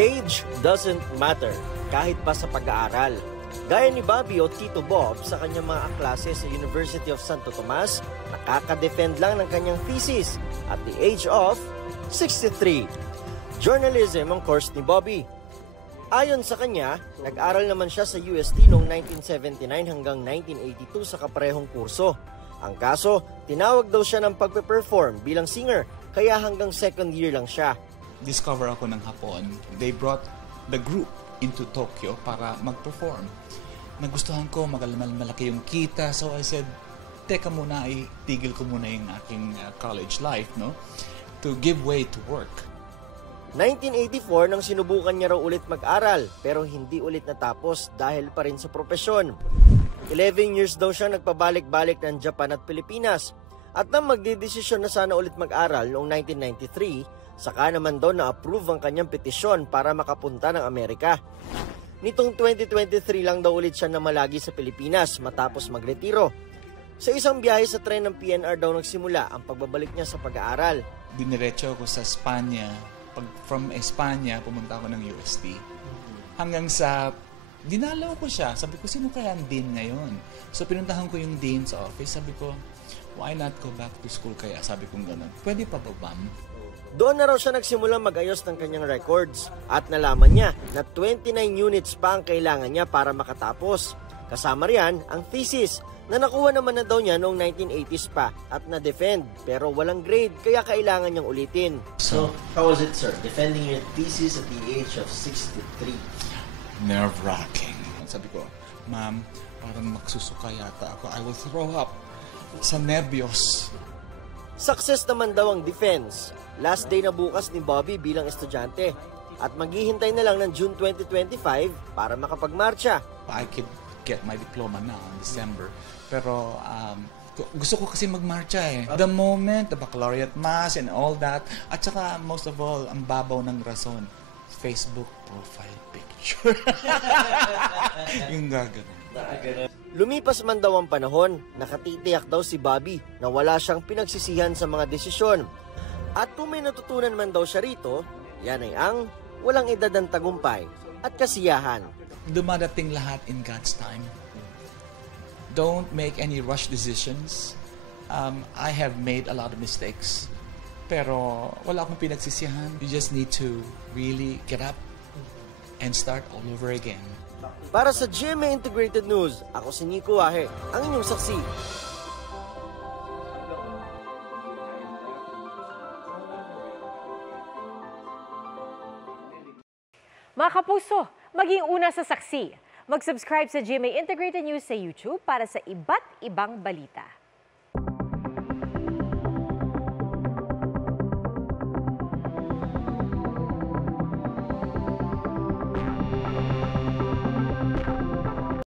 Age doesn't matter, kahit pa sa pag-aaral. Gaya ni Bobby o Tito Bob sa kanyang mga klase sa University of Santo Tomas, nakaka-defend lang ng kanyang thesis at the age of 63. Journalism ang course ni Bobby. Ayon sa kanya, nag-aral naman siya sa UST noong 1979 hanggang 1982 sa kaparehong kurso. Ang kaso, tinawag daw siya ng pagpe-perform bilang singer, kaya hanggang second year lang siya. Discover ako ng Hapon. They brought the group into Tokyo para mag-perform. Nagustuhan ko, malaki yung kita. So I said, teka muna, itigil ko muna yung aking college life, no? To give way to work. 1984 nang sinubukan niya raw ulit mag-aral, pero hindi ulit natapos dahil pa rin sa propesyon. 11 years daw siya nagpabalik-balik ng Japan at Pilipinas. At nang magdedesisyon na sana ulit mag-aral noong 1993, saka naman daw na-approve ang kanyang petisyon para makapunta ng Amerika. Nitong 2023 lang daw ulit siya namalagi sa Pilipinas matapos magretiro. Sa isang biyahe sa tren ng PNR daw nagsimula ang pagbabalik niya sa pag-aaral. Diniretso ako sa Espanya. From Espanya, pumunta ako ng UST. Hanggang sa, dinalaw ko siya. Sabi ko, sino kaya ang dean ngayon? So pinuntahan ko yung dean sa office. Sabi ko, why not go back to school kaya? Sabi ko gano'n. Pwede pa ba, ma'am? Doon na raw siya nagsimulang mag-ayos ng kanyang records at nalaman niya na 29 units pa ang kailangan niya para makatapos. Kasama riyan ang thesis na nakuha naman na daw niya noong 1980s pa at na-defend pero walang grade kaya kailangan niyang ulitin. So, how was it, sir? Defending your thesis at the age of 63? Nerve-wracking. Sabi ko, ma'am, parang magsusuka yata ako. I will throw up sa nervyos. Success naman daw ang defense. Last day na bukas ni Bobby bilang estudyante at maghihintay na lang ng June 2025 para makapagmarcha. I could get my diploma now in December. Pero gusto ko kasi magmarcha eh. The moment, the baccalaureate mass and all that. At saka most of all, ang babaw ng rason, Facebook profile picture. Yung gagawin. Lumipas man daw ang panahon, nakatitiyak daw si Bobby na wala siyang pinagsisihan sa mga desisyon. At kung may natutunan man daw siya rito, yan ay ang walang edad ng tagumpay at kasiyahan. Dumadating lahat in God's time. Don't make any rush decisions. I have made a lot of mistakes. Pero wala akong pinagsisihan. You just need to really get up and start all over again. Para sa GMA Integrated News, ako si Nico Wahe, ang inyong saksi. Mga kapuso, maging una sa saksi. Mag-subscribe sa GMA Integrated News sa YouTube para sa iba't ibang balita.